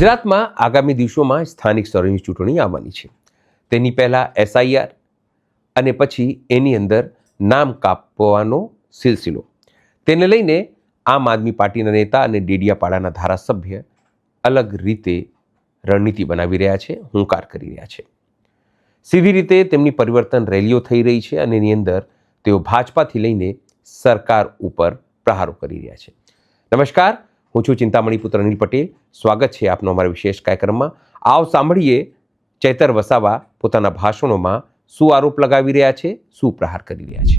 ગુજરાતમાં આગામી દિવસોમાં સ્થાનિક સ્તરની ચૂંટણી આવવાની છે। તેની પહેલાં SIR અને પછી એની અંદર નામ કાપવાનો સિલસિલો, તેને લઈને આમ આદમી પાર્ટીના નેતા અને ડેડિયાપાડાના ધારાસભ્ય અલગ રીતે રણનીતિ બનાવી રહ્યા છે, હુંકાર કરી રહ્યા છે। સીધી રીતે તેમની પરિવર્તન રેલીઓ થઈ રહી છે અને એની અંદર તેઓ ભાજપાથી લઈને સરકાર ઉપર પ્રહારો કરી રહ્યા છે। નમસ્કાર, હું છું ચિંતામણી પુત્ર અનિલ પટેલ। સ્વાગત છે આપનો અમારા વિશેષ કાર્યક્રમમાં। આવો સાંભળીએ ચૈતર વસાવા પોતાના ભાષણોમાં શું આરોપ લગાવી રહ્યા છે, શું પ્રહાર કરી રહ્યા છે।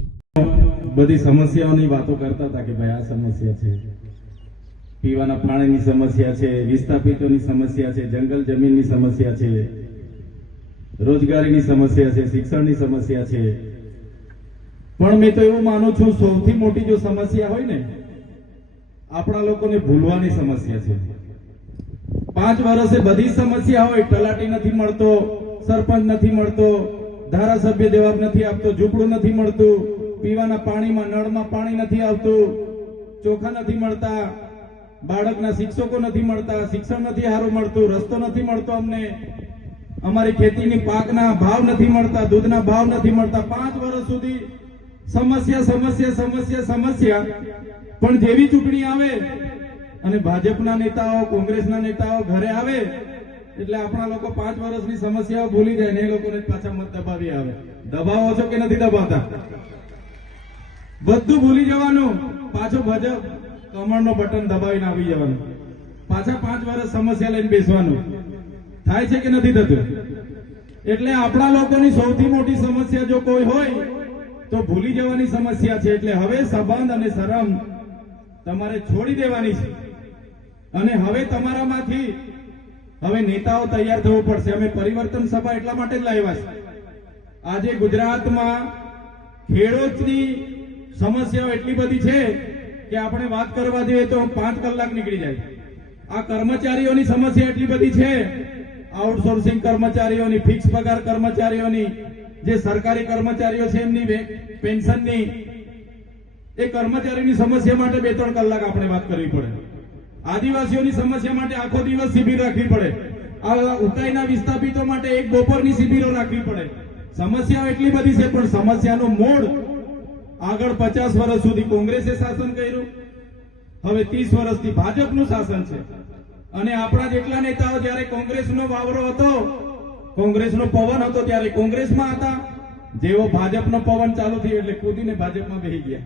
બધી સમસ્યાઓની વાતો કરતા હતા કે ભાઈ આ સમસ્યા છે, પીવાના પાણીની સમસ્યા છે, વિસ્થાપિતોની સમસ્યા છે, જંગલ જમીનની સમસ્યા છે, રોજગારીની સમસ્યા છે, શિક્ષણની સમસ્યા છે। પણ મેં તો એવું માનું છું સૌથી મોટી જો સમસ્યા હોય ને આપણા લોકોને ભૂલવાની સમસ્યા છે। 5 વર્ષે બધી સમસ્યા હોય, તલાટી નથી મળતો, સરપંચ નથી મળતો, ધારાસભ્ય જવાબ નથી આપતો, ઝૂંપડું નથી મળતું, પીવાના પાણીમાં નળમાં પાણી નથી આવતું, ચોખા નથી મળતા, બાળકના શિક્ષકો નથી મળતા, શિક્ષણ નથી સારું મળતું, રસ્તો નથી મળતો, અમને અમારી ખેતીની પાકના ભાવ નથી મળતા, દૂધના ભાવ નથી મળતા। 5 વર્ષ સુધી સમસ્યા સમસ્યા સમસ્યા સમસ્યા। પણ જેવી ચૂંટણી આવે અને ભાજપના નેતાઓ, કોંગ્રેસના નેતાઓ ઘરે આવે એટલે આપણા લોકો 5 વર્ષની સમસ્યાઓ ભૂલી જાય ને એ લોકોને પાછા મત દબાવી આવે। દબાવો છો કે નથી દબાવતા? બધું ભૂલી જવાનું, પાછો ભાજપ કમળનો બટન દબાવીને આવી જવાનું, પાછા 5 વર્ષ સમસ્યા લઈને બેસવાનું। થાય છે કે નથી થતું? એટલે આપણા લોકોની સૌથી મોટી સમસ્યા જો કોઈ હોય તો ભૂલી જવાની સમસ્યા છે। એટલે હવે સંબંધ અને શરમ તમારે છોડી દેવાની છે અને હવે તમારામાંથી હવે નેતાઓ તૈયાર થવું પડશે। અમે પરિવર્તન સભા એટલા માટે જ લાવ્યા છે। આજે ગુજરાતમાં ખેડૂતની સમસ્યાઓ એટલી બધી છે કે આપણે વાત કરવા જઈએ તો 5 કલાક નીકળી જાય। આ કર્મચારીઓની સમસ્યા એટલી બધી છે, આઉટસોર્સિંગ કર્મચારીઓની, ફિક્સ પગાર કર્મચારીઓની, જે સરકારી કર્મચારીઓ છે એમની પેન્શનની, એ કર્મચારીની સમસ્યા માટે 2-3 કલાક આપણે વાત કરવી પડે। આદિવાસીઓની સમસ્યા માટે આખો દિવસ શિબિર રાખવી પડે। આ ઉકાઈના વિસ્થાપિતો માટે એક બપોરની શિબિરો રાખવી પડે। સમસ્યાઓ એટલી બધી છે, પણ સમસ્યાનું મૂળ આગળ 50 વર્ષ સુધી કોંગ્રેસે શાસન કર્યું, હવે 30 વર્ષથી ભાજપનું શાસન છે અને આપણા જેટલા નેતાઓ જ્યારે કોંગ્રેસનો વાવરો હતો, કોંગ્રેસનો પવન હતો ત્યારે કોંગ્રેસમાં હતા, જેવો ભાજપનો પવન ચાલુ થયો એટલે કૂદીને ભાજપમાં બેસી ગયા।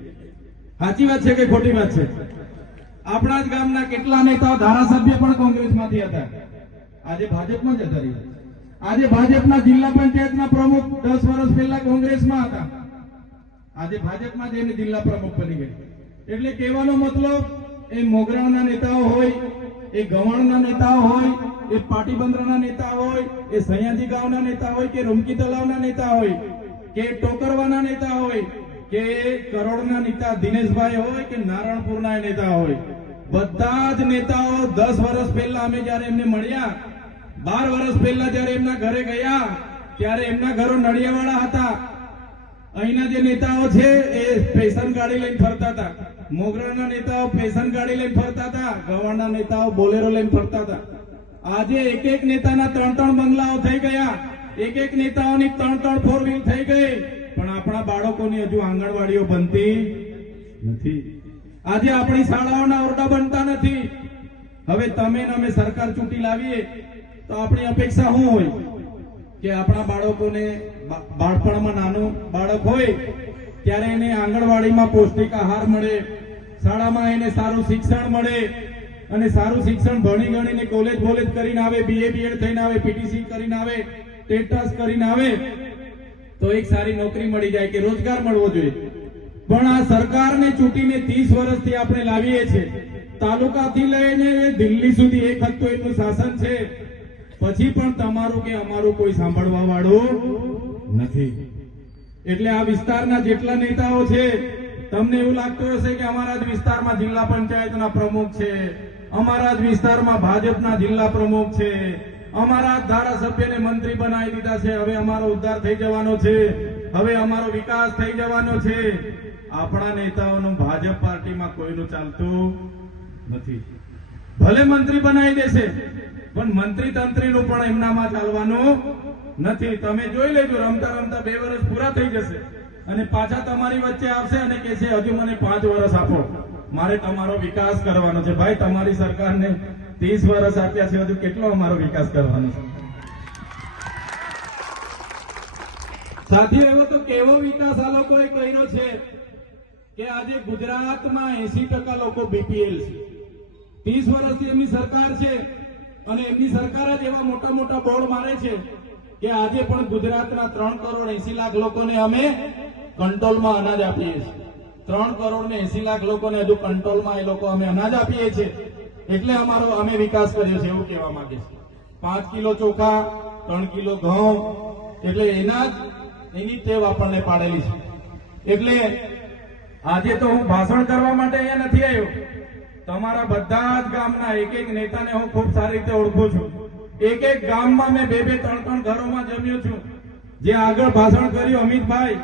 સાચી વાત છે કે ખોટી વાત છે? આપણા જ ગામના કેટલા નેતાઓ, ધારાસભ્ય પણ કોંગ્રેસમાંથી હતા, આજે ભાજપમાં જતા રહ્યા। આજે ભાજપના જિલ્લા પંચાયતના પ્રમુખ 10 વર્ષ પહેલા કોંગ્રેસમાં હતા, આજે ભાજપમાં જઈને જિલ્લા પ્રમુખ બની ગયા। એટલે કહેવાનો મતલબ એ મોગરાના નેતાઓ હોય, એ ગવણના નેતાઓ હોય, એ પાટીબંદરના નેતા હોય, એ સયાજી ગામના નેતા હોય, કે રૂમકી તલાવના નેતા હોય, કે ટોકરવાના નેતા હોય, કે કરોડના નેતા દિનેશભાઈ હોય, કે નારણપુરના નેતા હોય, બધા જ નેતાઓ 10 વર્ષ પહેલા અમે જયારે એમને મળ્યા, 12 વર્ષ પહેલા જયારે એમના ઘરે ગયા ત્યારે એમના ઘરો નડિયાવાળા હતા। અહીંના જે નેતાઓ છે એ ફેશન ગાડી લઈને ફરતા હતા, મોગરાના નેતાઓ ફેશન ગાડી લઈને ફરતા હતા, ગવાના નેતાઓ બોલેરો લઈને ફરતા હતા। આજે એક નેતાના 3 બંગલાઓ થઈ ગયા, એક નેતાઓની 3 4 વ્હીલ થઈ ગઈ, પણ આપણા બાળકોની હજુ આંગણવાડીઓ બનતી નથી। આજે આપણી શાળાઓના ઓરડા બનતા નથી। હવે તમે ને અમે સરકાર ચૂંટી લાવીએ તો આપણી અપેક્ષા શું હોય કે આપણા બાળકોને બાળપણમાં નાનું બાળક હોય ત્યારે એને આંગણવાડીમાં પૌષ્ટિક આહાર મળે, શાળામાં એને સારું શિક્ષણ મળે અને સારું શિક્ષણ ભણી ગણીને કોલેજ કરીને આવે, BA BEd થઈને આવે, PTC કરીને આવે, ટેટાસ કરીને આવે તો એક સારી નોકરી મળી જાય કે રોજગાર મળવો જોઈએ। પણ આ સરકારને ચૂંટીને 30 વર્ષથી આપણે લાવીએ છીએ, તાલુકાથી લઈને દિલ્હી સુધી એક હપ્તો એનું શાસન છે, પછી પણ તમારું કે અમારું કોઈ સાંભળવા વાળું નથી। એટલે આ વિસ્તારના જેટલા નેતાઓ છે, તમને એવું લાગતું હશે કે અમારા જ વિસ્તારમાં જિલ્લા પંચાયતના પ્રમુખ છે, અમારા જ વિસ્તારમાં ભાજપના જિલ્લા પ્રમુખ છે, અમારા ધારાસભ્યને મંત્રી બનાવી દીધા છે, હવે અમારો ઉદ્ધાર થઈ જવાનો છે, હવે અમારો વિકાસ થઈ જવાનો છે। આપણા નેતાઓનું ભાજપ પાર્ટીમાં કોઈનું ચાલતું નથી। ભલે મંત્રી બનાવી દેશે પણ મંત્રી તંત્રીનું પણ એમનામાં ચાલવાનું નથી. તમે જોઈ લેજો, રમતા રમતા 2 વર્ષ પૂરા થઈ જશે અને પાછા તમારી વચ્ચે આવશે અને કહેશે હજુ મને 5 વર્ષ આપો, મારે તમારો વિકાસ કરવાનો છે. ભાઈ, તમારી સરકારને 30 વર્ષ આપ્યા છે, હજુ કેટલો અમારો વિકાસ કરવાનો છે? સાથીઓ, એવો તો કેવો વિકાસ આ લોકોએ કર્યો છે કે આજે ગુજરાતમાં 80% લોકો બીપીએલ છે. 30 વર્ષથી એમની સરકાર છે અને એમની સરકાર જ એવા મોટા મોટા બોર્ડ મારે છે કે આજે પણ ગુજરાતના 3 કરોડ 80 લાખ લોકોને અમે કંટ્રોલમાં અનાજ આપીએ છીએ. 3 કરોડ ને 80 લાખ લોકોને હજુ કંટ્રોલમાં એ લોકો અમે અનાજ આપીએ છીએ, એટલે અમારો અમે વિકાસ કર્યો છે એવું કહેવા માંગે છે. 5 કિલો ચોખા, 3 કિલો ઘઉં, એટલે એની ટેવ આપણને પાડેલી છે. એટલે આજે તો હું ભાષણ કરવા માટે અહીંયા નથી આવ્યો. તમારા બધા જ ગામના એક નેતાને હું ખૂબ સારી રીતે ઓળખું છું. એક ગામમાં મેં 2-2, 3-3 ઘરોમાં જમ્યો છું. જે આગળ ભાષણ કર્યું અમિતભાઈ,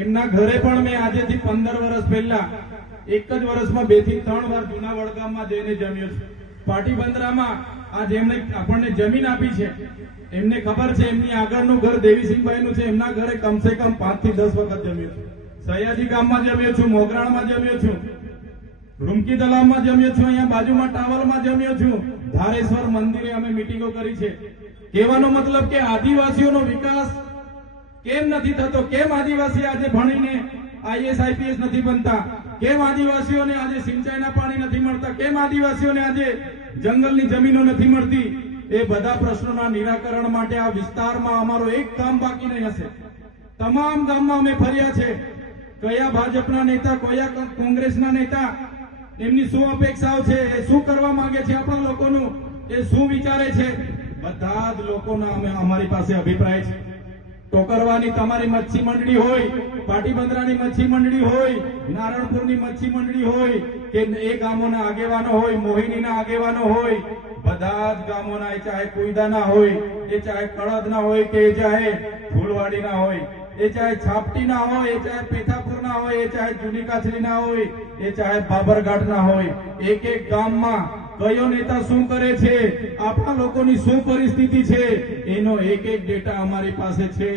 એમના ઘરે પણ મેં આજેથી 15 વર્ષ પહેલા એક જ વર્ષમાં 2 થી 3 વાર જૂના વડગામમાં જઈને જમ્યો છું. પાટીબંદરામાં આ જેમને આપણને જમીન આપી છે એમને ખબર છે, એમની આગળનું ઘર દેવીસિંહભાઈનું છે, એમના ઘરે કમસે કમ 5 થી 10 વખત જમ્યો છું. સયાજી ગામમાં જમ્યો છું, મોગરાણમાં જમ્યો છું, રૂમકી તલાવમાં જમ્યો છું, અહીંયા બાજુમાં ટાવરમાં જમ્યો છું, ધારેશ્વર મંદિરે અમે મીટિંગો કરી છે. કહેવાનો મતલબ કે આદિવાસીઓનો વિકાસ કેમ નથી થતો? કેમ આદિવાસી આજે ભણીને આઈએસ આઈપીએસ નથી બનતા? કેમ આદિવાસીઓને આજે સિંચાઈના પાણી નથી મળતા? કેમ આદિવાસીઓને આજે જંગલની જમીનો નથી મળતી? એ બધા પ્રશ્નોના નિરાકરણ માટે આ વિસ્તારમાં અમારો એક કામ બાકી નહીં હશે. તમામ ગામમાં અમે ફર્યા છે. કયા ભાજપના નેતા, કયા કોંગ્રેસના નેતા, એમની શું અપેક્ષાઓ છે, એ શું કરવા માંગે છે આપણા લોકોનું, એ શું વિચારે છે, બધા જ લોકોના અમારી પાસે અભિપ્રાય છે. ટોકરવાની તમારી મચ્છી મંડળી હોય, પાટીબંદરાની મચ્છી મંડળી હોય, નારણપુરની મચ્છી મંડળી હોય, કે એ ગામોના આગેવાનો હોય, મોહિનીના આગેવાનો હોય, બધા જ ગામોના, એ ચાહે કુઈદાના હોય, એ ચાહે કળદના હોય, કે એ ચાહે ફૂલવાડીના હોય, એ ચાહે છાપટીના હોય, એ ચાહે પેથાપુરના હોય, એ ચાહે જૂની કાછડીના હોય, એ ચાહે બાબરઘાટના હોય, એક ગામમાં કયો નેતા શું કરે છે, આપણા લોકોની શું પરિસ્થિતિ છે, એનો એક ડેટા અમારી પાસે છે.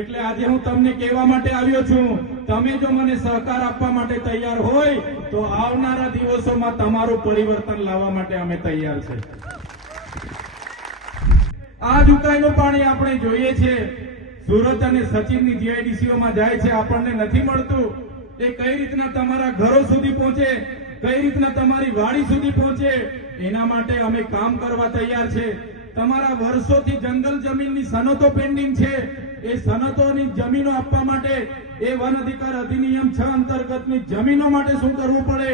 એટલે આજે હું તમને કહેવા માટે આવ્યો છું, તમે જો મને સહકાર આપવા માટે તૈયાર હોય તો આવનારા દિવસોમાં તમારું પરિવર્તન લાવવા માટે અમે તૈયાર છે. આ ઉકાઈનું પાણી આપણે જોઈએ છે, સુરત અને સચિનની જીઆઈડીસીઓમાં જાય છે, આપણને નથી મળતું. એ કઈ રીતના તમારા ઘરો સુધી પહોંચે, કઈ રીતના તમારી વાડી સુધી પહોંચે, એના માટે અમે કામ કરવા તૈયાર છે. તમારા વર્ષોથી જંગલ જમીનની સનતો પેન્ડિંગ છે, એ સનતોની જમીનો આપવા માટે, એ વન અધિકાર અધિનિયમ 6 અંતર્ગતની જમીનો માટે શું કરવું પડે,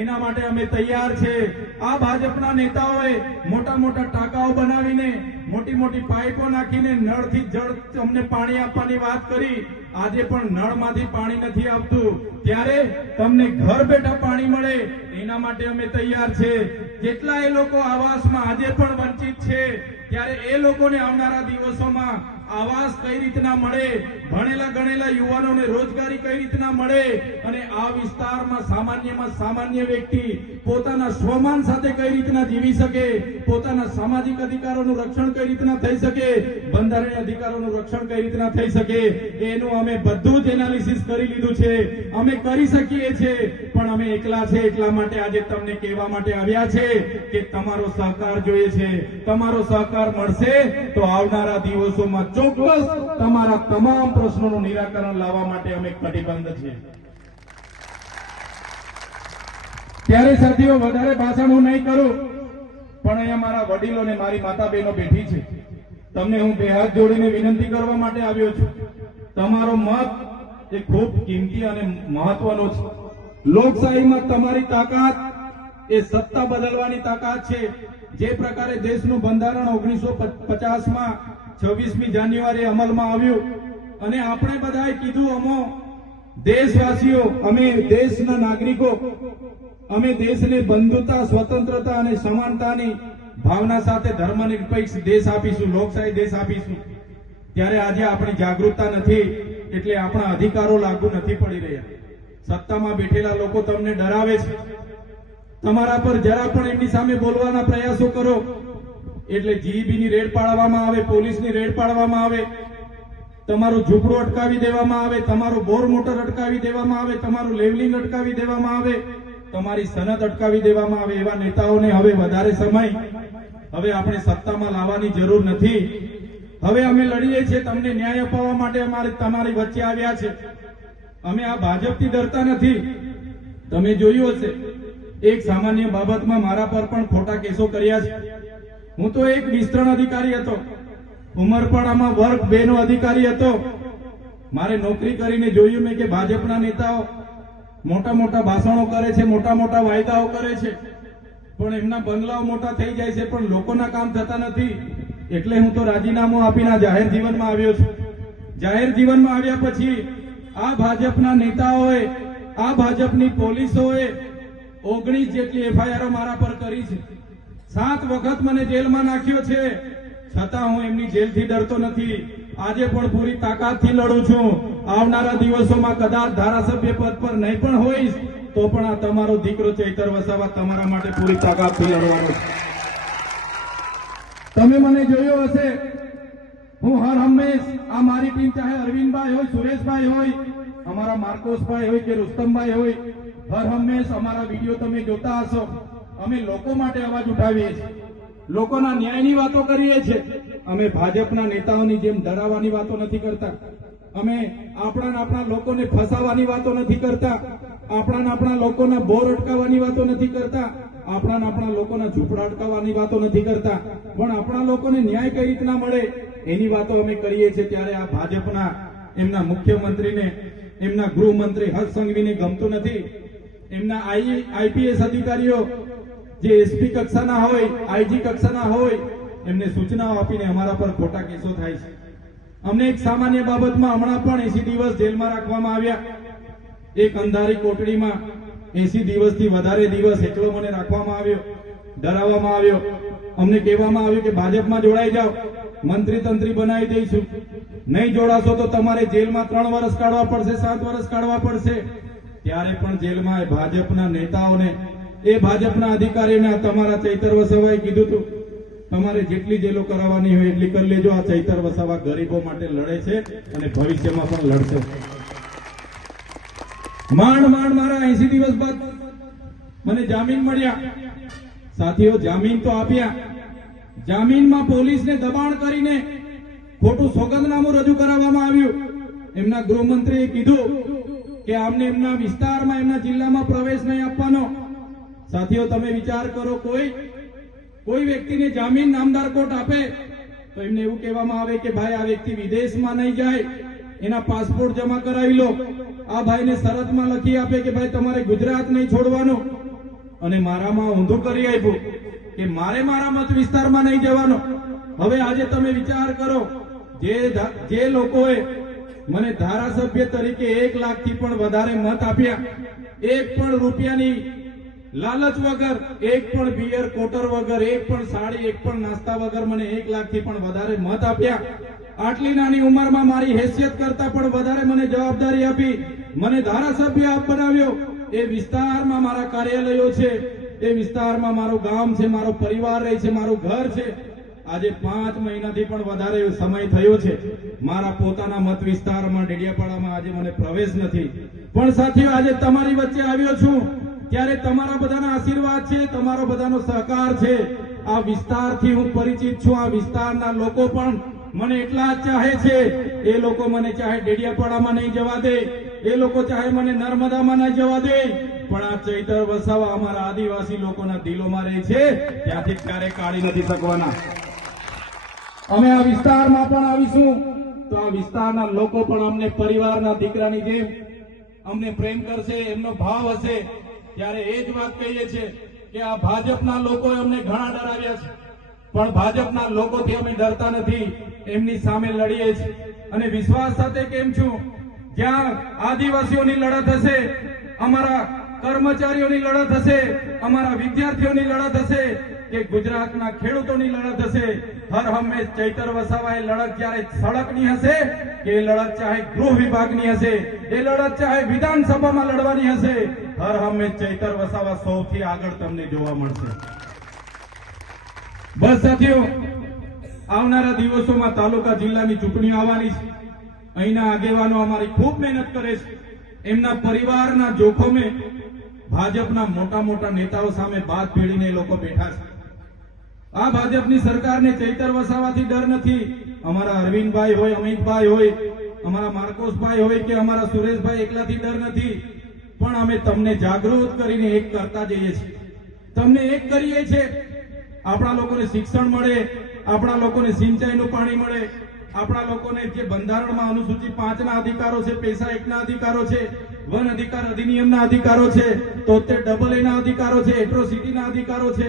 એના માટે અમે તૈયાર છે. આ ભાજપના નેતાઓએ મોટા મોટા ટાંકાઓ બનાવીને, મોટી મોટી પાઇપો નાખીને નળથી જળ અમને પાણી આપવાની વાત કરી. આજે પણ નળમાંથી પાણી નથી આવતું, ત્યારે તમને ઘર બેઠા પાણી મળે એના માટે અમે તૈયાર છે. જેટલા એ લોકો આવાસમાં આજે પણ વંચિત છે, ત્યારે એ લોકોને આવનારા દિવસોમાં આવાસ કઈ રીતના મળે, ભણેલા ગણેલા યુવાનોને રોજગારી કઈ રીતના મળે, અને આ વિસ્તારમાં સામાન્યમાં સામાન્ય વ્યક્તિ પોતાના સ્વમાન સાથે કઈ રીતના જીવી શકે, પોતાના સામાજિક અધિકારોનું રક્ષણ કઈ રીતના થઈ શકે, બંધારણીય અધિકારોનું રક્ષણ કઈ રીતના થઈ શકે, એનું અમે બધું જ એનાલિસિસ કરી લીધું છે. અમે કરી શકીએ છીએ, પણ અમે એકલા છે, એટલા માટે આજે તમને કહેવા માટે આવ્યા છે કે તમારો સહકાર જોઈએ છે. તમારો સહકાર મળશે તો આવનારા દિવસોમાં ચોક્કસ તમારા તમામ પ્રશ્નોનું નિરાકરણ લાવવા માટે અમે કટિબદ્ધ છીએ. ત્યારે સાથીઓ, વધારે ભાષણ હું નહીં કરું, પણ અહીંયા મારા વડીલો ને મારી માતા બહેનો બેઠી છે, તમને હું 2 હાથ જોડીને વિનંતી કરવા માટે આવ્યો છું. તમારો મત એ ખૂબ કિંમતી અને મહત્વનો છે. લોકશાહીમાં તમારી તાકાત એ સત્તા બદલવાની તાકાત છે. જે પ્રકારે દેશનું બંધારણ 1950માં 26મી જાન્યુઆરી અમલમાં આવ્યું અને આપણે બધાએ કીધું, અમો દેશવાસીઓ, અમે દેશના નાગરિકો, અમે દેશને બંધુતા, સ્વતંત્રતા અને સમાનતાની ભાવના સાથે ધર્મનિરપેક્ષ દેશ આપીશું, લોકશાહી દેશ આપીશું. ત્યારે આજે આપણી જાગૃતતા નથી, એટલે આપણા અધિકારો લાગુ નથી પડી રહ્યા. સત્તામાં બેઠેલા લોકો તમને ડરાવે છે, તમારા પર જરા પણ એમની સામે બોલવાના પ્રયાસો કરો એટલે જીઈબીની રેડ પાડવામાં આવે, પોલીસની રેડ પાડવામાં આવે, તમારું ઝૂંપડું અટકાવી દેવામાં આવે, તમારું બોર મોટર અટકાવી દેવામાં આવે, તમારું લેવલિંગ અટકાવી દેવામાં આવે, તમારી સનદ અટકાવી દેવામાં આવે. એવા નેતાઓને હવે વધારે સમય હવે આપણે સત્તામાં લાવવાની જરૂર નથી. હવે અમે લડીએ છીએ તમને ન્યાય અપાવવા માટે. અમારે તમારી વચ્ચે આવ્યા છે. અમે આ ભાજપથી ડરતા નથી. તમે જોયું હશે એક સામાન્ય બાબતમાં મારા પર પણ ખોટા કેસો કર્યા છે. હું તો એક વિસ્તરણ અધિકારી હતો, ઉમરપાડામાં વર્ગ 2 નો અધિકારી હતો. મારે નોકરી કરીને જોયું મેં કે ભાજપના નેતાઓ મોટા મોટા ભાષણો કરે છે, મોટા મોટા વાયદાઓ કરે છે, પણ એમના બંગલાઓ મોટા થઈ જાય છે, પણ લોકોના કામ થતા નથી. એટલે હું તો રાજીનામું આપીને જાહેર જીવનમાં આવ્યો છું. જાહેર જીવનમાં આવ્યા પછી આ ભાજપના નેતાઓએ, આ ભાજપની પોલીસોએ 19 જેટલી એફઆઈઆર મારા પર કરી છે. 7 વખત મને જેલમાં નાખ્યો છે, છતાં હું એમની જેલથી ડરતો નથી. આજે પણ પૂરી તાકાતથી લડું છું. આવનારા દિવસોમાં કદાચ ધારાસભ્ય પદ પર નહીં પણ હોઈશ તો પણ આ તમારો દીકરો ચૈતર વસાવા તમારા માટે પૂરી તાકાતથી લડવાનો છે. તમે મને જોયો હશે, હું હર હંમેશ આ મારી ટીમ, ચાહે અરવિંદભાઈ હોય, સુરેશભાઈ હોય, અમારા માર્કોસભાઈ હોય કે રુસ્તમભાઈ હોય, હર હંમેશ અમારા વિડીયો તમે જોતા હશો. અમે લોકો માટે અવાજ ઉઠાવીએ છીએ, લોકોના ન્યાયની વાતો કરીએ છીએ. અમે ભાજપના નેતાઓની જેમ ડરાવવાની વાતો નથી કરતા. અમે આપણા લોકોને ફસાવવાની વાતો નથી કરતા. આપણા લોકોના બોર અટકાવવાની વાતો નથી કરતા. આપણા લોકોના ઝૂંપડા અટકાવવાની વાતો નથી કરતા. પણ આપણા લોકોને ન્યાય કઈ રીતના મળે એની વાતો અમે કરીએ છીએ. ત્યારે આ ભાજપના એમના મુખ્યમંત્રીને, એમના ગૃહમંત્રી હર્ષ સંઘવીને ગમતું નથી. એમના આઈપીએસ અધિકારીઓ જે એસપી કક્ષાના હોય, આઈજી કક્ષાના હોય, એમને સૂચનાઓ આપીને અમારા પર ખોટા કેસો થાય છે. અમને એક સામાન્ય બાબતમાં હમણાં પણ 80 દિવસ જેલમાં રાખવામાં આવ્યા. એક અંધારી કોટડીમાં 80 દિવસથી વધારે દિવસ એકલો મને રાખવામાં આવ્યો, ડરાવવામાં આવ્યો. અમને કહેવામાં આવ્યું કે ભાજપમાં જોડાઈ જાઓ, મંત્રી તંત્રી બનાવી દઈશું. નહીં જોડાશો તો તમારે જેલમાં 3 વર્ષ કાઢવા પડશે, 7 વર્ષ કાઢવા પડશે. ત્યારે પણ જેલમાં ભાજપના નેતાઓને, એ ભાજપના અધિકારીઓને તમારા ચૈતર વસાવાએ કીધું હતું તમારે જેટલી જેલો કરાવવાની હોય એટલી કરી લેજો. આ ચૈતર વસાવા ગરીબો માટે લડે છે અને ભવિષ્યમાં પણ લડશે. માંડ મારા 80 દિવસ બાદ મને જામીન મળ્યા. સાથીઓ, જામીન તો આપ્યા, જામીનમાં પોલીસને દબાણ કરીને ખોટું સોગંદનામું રજૂ કરાવવામાં આવ્યું. એમના ગૃહમંત્રીએ કીધું કે આમને એમના વિસ્તારમાં, એમના જિલ્લામાં પ્રવેશ નહીં આપવાનો. સાથીઓ, તમે વિચાર કરો, કોઈ વ્યક્તિને જામીન નામદાર કોર્ટ આપે તો એમને એવું કહેવામાં આવે કે ભાઈ આ વ્યક્તિ વિદેશમાં નહીં જાય, એના પાસપોર્ટ જમા કરાવી લો. આ ભાઈને શરતમાં લખી આપે કે ભાઈ તમારે ગુજરાત નહીં છોડવાનું. અને મારામાં ઊંધું કરી આપ્યું કે મારે મારા મત વિસ્તારમાં નહીં જવાનો. હવે આજે તમે વિચાર કરો, જે લોકોએ મને ધારાસભ્ય તરીકે 1 લાખથી પણ વધારે મત આપ્યા, 1 પણ રૂપિયાની લાલચ વગર, 1 પણ બિયર કોટર વગર, 1 પણ સાડી, 1 પણ નાસ્તા વગર મને 1 લાખથી પણ વધારે મત આપ્યા. આટલી નાની ઉંમરમાં મારી હેસિયત કરતા પણ વધારે મને જવાબદારી આપી, મને ધારાસભ્ય બનાવ્યો. એ વિસ્તારમાં મારા કાર્યાલયો છે, એ વિસ્તારમાં મારું ગામ છે, મારો પરિવાર રહે છે, મારું ઘર છે. આજે 5 મહિનાથી પણ વધારે સમય થયો છે. મારા પોતાના મત વિસ્તારમાં ડેડિયાપાડામાં આજે મને પ્રવેશ નથી. પણ સાથીઓ, આજે તમારી વચ્ચે આવ્યો છું ત્યારે તમારા બધાના આશીર્વાદ છે, તમારો બધાનો સહકાર છે. આ વિસ્તારથી હું પરિચિત છું. આ વિસ્તારના લોકો પણ મને એટલા જ ચાહે છે. એ લોકો મને ચાહે ડેડિયાપાડામાં નહીં જવા દે, એ લોકો ચાહે મને નર્મદામાં નહીં જવા દે, પણ આ ચૈતર વસાવા અમારા આદિવાસી લોકોના દિલોમાં રહે છે, ત્યાંથી ક્યારેય કાઢી નથી શકવાના. અમે આ વિસ્તારમાં પણ આવીશું તો આ વિસ્તારના લોકો પણ અમને પરિવારના દીકરાની જેમ અમને પ્રેમ કરશે, એમનો ભાવ હશે. ત્યારે એ જ વાત કહીએ છીએ કે આ ભાજપના લોકોએ અમને ઘણા ડરાવ્યા છે, પણ ભાજપના લોકોથી અમે ડરતા નથી. એમની સામે લડીએ છીએ અને વિશ્વાસ સાથે કેમ છું, જ્યાં આદિવાસીઓની લડત હશે, અમારા કર્મચારીઓની લડત હશે, અમારા વિદ્યાર્થીઓની લડત હશે, કે ગુજરાતના ખેડૂતોની લડત હશે. હર હંમેશ ચૈતર વસાવાએ લડત જ્યારે સડકની હશે કે એ લડત ચાહે ગૃહ વિભાગની હશે, એ લડત ચાહે વિધાનસભામાં લડવાની હશે, હર હંમેશ ચૈતર વસાવા સૌથી આગળ તમને જોવા મળશે. બસ સાથીઓ, આવનારા દિવસોમાં તાલુકા જિલ્લાની ચૂંટણીઓ આવવાની છે. અહીંના આગેવાનો અમારી ખૂબ મહેનત કરે છે. એમના પરિવારના જોખમે ભાજપના મોટા મોટા નેતાઓ સામે બાદ ભેળીને એ લોકો બેઠા છે. આ ભાજપની સરકારને ચૈતર વસાવાથી ડર નથી. અમારા અરવિંદભાઈ હોય, અમિતભાઈ હોય, અમારા માર્કોસભાઈ હોય કે અમારા સુરેશભાઈ એકલાથી ડર નથી. પણ અમે તમને જાગૃત કરીને એક કરતા જઈએ છીએ. તમને એક કરીએ છીએ. આપણા લોકોને શિક્ષણ મળે, આપણા લોકોને સિંચાઈનું પાણી મળે, આપણા લોકોને જે બંધારણમાં અનુસૂચિ 5 ના અધિકારો છે, પૈસા 1 ના અધિકારો છે, વન અધિકાર અધિનિયમના અધિકારો છે, 73AA ના અધિકારો છે, એટ્રોસિટીના અધિકારો છે,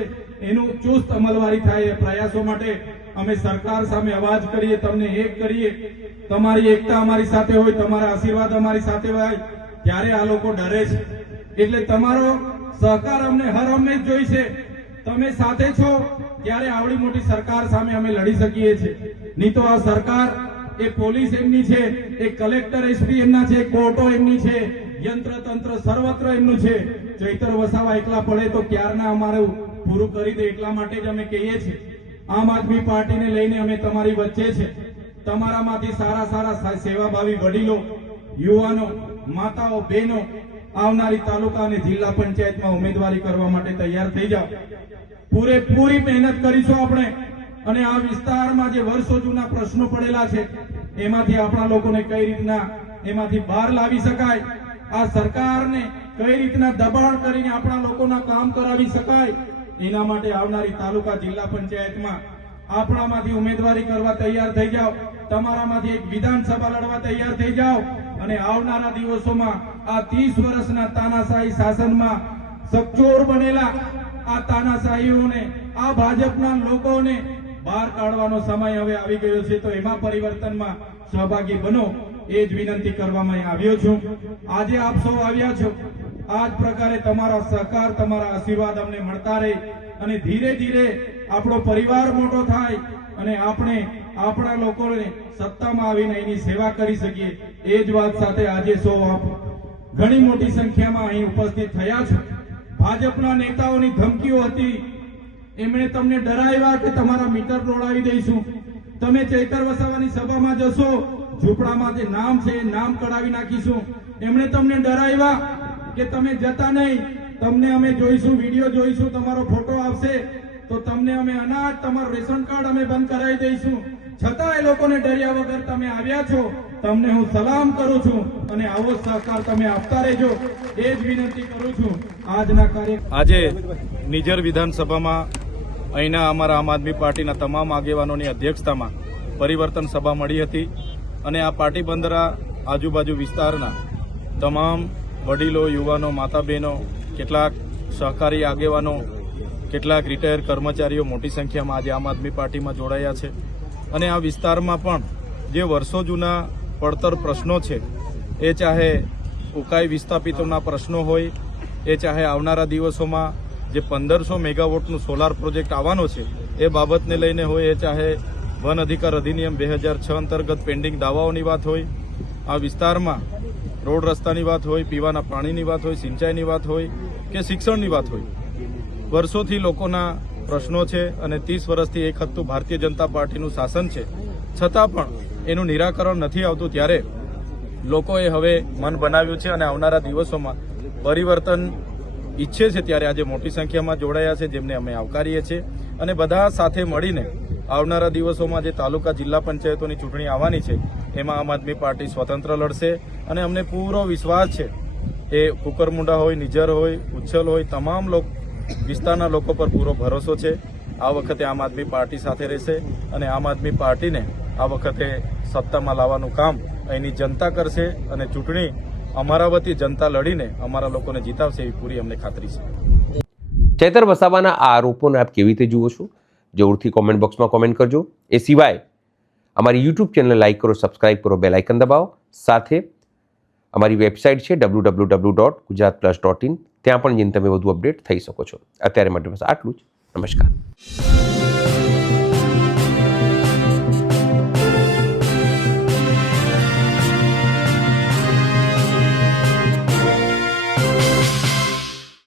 એનું ચુસ્ત અમલવારી થાય એ પ્રયાસો માટે અમે સરકાર સામે અવાજ કરીએ, તમને એક કરીએ. તમારી એકતા અમારી સાથે હોય, તમારા આશીર્વાદ અમારી સાથે હોય, ત્યારે આ લોકો ડરે છે. એટલે તમારો સહકાર અમને હર હંમેશ જોઈશે. તમે સાથે છો ત્યારે આવડી મોટી સરકાર સામે અમે લડી શકીએ છીએ. નહીં તો આ સરકાર એ પોલીસ એમની છે, એ કલેક્ટર એસપી એમના છે, કોર્ટો એમની છે, યંત્ર તંત્ર સર્વત્ર એમનું છે. ચૈતર વસાવા એકલા પડે તો ક્યારના અમારું પૂરું કરી દે. એટલા માટે જ અમે કહીએ છીએ, આમ આદમી પાર્ટીને લઈને અમે તમારી વચ્ચે છે. તમારામાંથી સારા સારા સેવાભાવી વડીલો, યુવાનો, માતાઓ, બહેનો આવનારી તાલુકા અને જિલ્લા પંચાયતમાં ઉમેદવારી કરવા માટે તૈયાર થઈ જાઓ. પૂરેપૂરી મહેનત કરીશું આપણે. અને આ વિસ્તારમાં જે વર્ષો જૂના પ્રશ્નો પડેલા છે એમાંથી આપણા લોકોને કઈ રીતના એમાંથી બહાર લાવી શકાય, આ સરકારને કઈ રીતના દબાણ કરીને આપણા લોકોના કામ કરાવી શકાય, એના માટે આવનારી તાલુકા જિલ્લા પંચાયતમાં આપણામાંથી ઉમેદવારી કરવા તૈયાર થઈ જાઓ. તમારામાંથી એક વિધાનસભા લડવા તૈયાર થઈ જાઓ. અને આવનારા દિવસોમાં આ 30 વર્ષના તાનાશાહી શાસનમાં સકચોર બનેલા આ તાનાશાહીઓને, આ ભાજપના લોકોને બહાર કાઢવાનો સમય હવે આવી ગયો છે. તો એમાં પરિવર્તનમાં સહભાગી બનો, એ જ વિનંતી કરવામાં આવ્યો છું. આજે આપ સૌ આવ્યા છો, આ જ પ્રકારે તમારા સહકાર, તમારા આશીર્વાદ અમને મળતા રહે અને ધીરે ધીરે આપણો પરિવાર મોટો થાય અને આપણે આપણા લોકોને સત્તામાં આવીને એની સેવા કરી શકીએ. એ જ વાત સાથે આજે સૌ આપ ઘણી મોટી સંખ્યામાં અહીં ઉપસ્થિત થયા છો. ભાજપના નેતાઓની ધમકીઓ હતી, એમણે તમને ડરાવ્યા કે તમારા મીટર તોડાવી દઈશું. તમે ચૈતર વસાવાની સભામાં જશો, ઝૂંપડામાં જે નામ છે એ નામ કઢાવી નાખીશું. એમણે તમને ડરાવ્યા કે તમે જતા નહીં, તમને અમે જોઈશું, વિડીયો જોઈશું, તમારો ફોટો આવશે તો તમને અમે અનાજ, તમારું રેશન કાર્ડ અમે બંધ કરાવી દઈશું. છતાં એ લોકોને ડર્યા વગર તમે આવ્યા છો. તમને હું સલામ કરું છું અને આવો સહકાર તમે આપતા રહેજો, એ જ વિનંતી કરું છું. આજના આજે નિઝર વિધાનસભામાં અહીંના અમારા આમ આદમી પાર્ટીના તમામ આગેવાનોની અધ્યક્ષતામાં પરિવર્તન સભા મળી હતી અને આ પાર્ટી બંદરા આજુબાજુ વિસ્તારના તમામ વડીલો, યુવાનો, માતા બહેનો, કેટલાક સહકારી આગેવાનો, કેટલાક રિટાયર કર્મચારીઓ મોટી સંખ્યામાં આજે આમ આદમી પાર્ટીમાં જોડાયા છે. અને આ વિસ્તારમાં પણ જે વર્ષો જૂના પડતર પ્રશ્નો છે, એ ચાહે ઉકાઈ વિસ્થાપિતોના પ્રશ્નો હોય, એ ચાહે આવનારા દિવસોમાં જે 1500 મેગાવોટનું સોલાર પ્રોજેક્ટ આવવાનો છે એ બાબતને લઈને હોય, એ ચાહે વન અધિકાર અધિનિયમ 2006 અંતર્ગત પેન્ડિંગ દાવાઓની વાત હોય, આ વિસ્તારમાં રોડ રસ્તાની વાત હોય, પીવાના પાણીની વાત હોય, સિંચાઈની વાત હોય કે શિક્ષણની વાત હોય, વર્ષોથી લોકોના પ્રશ્નો છે અને 30 વર્ષથી એક હતું ભારતીય જનતા પાર્ટીનું શાસન છે, છતાં પણ એનું નિરાકરણ નથી આવતું. ત્યારે લોકોએ હવે મન બનાવ્યું છે અને આવનારા દિવસોમાં પરિવર્તન ઈચ્છે છે. ત્યારે આજે મોટી સંખ્યામાં જોડાયા છે, જેમને અમે આવકારીએ છીએ. અને બધા સાથે મળીને આવનારા દિવસોમાં જે તાલુકા જિલ્લા પંચાયતોની ચૂંટણી આવવાની છે એમાં આમ આદમી પાર્ટી સ્વતંત્ર લડશે. અને અમને પૂરો વિશ્વાસ છે, એ કુકરમુંડા હોય, નિઝર હોય, ઉચ્છલ હોય, તમામ વિસ્તારના લોકો પર પૂરો ભરોસો છે. આ વખતે આમ આદમી પાર્ટી સાથે રહેશે અને આમ આદમી પાર્ટીને આ વખતે સત્તામાં લાવવાનું કામ અહીંની જનતા કરશે અને ચૂંટણી અમારા વતી જનતા લડીને અમારા લોકોને જીતાવશે એવી પૂરી અમને ખાતરી છે. ચૈતર વસાવાના આ આરોપોને આપ કેવી રીતે જુઓ છો? જરૂરથી કોમેન્ટ બોક્સમાં કોમેન્ટ કરજો. એ સિવાય અમારી યુટ્યુબ ચેનલ લાઈક કરો, સબસ્ક્રાઇબ કરો, બેલ આઇકન દબાવો. સાથે અમારી વેબસાઇટ છે www.gujaratplus.in, ત્યાં પણ જઈને તમે વધુ અપડેટ થઈ શકો છો. અત્યારે માટે બસ આટલું જ. નમસ્કાર.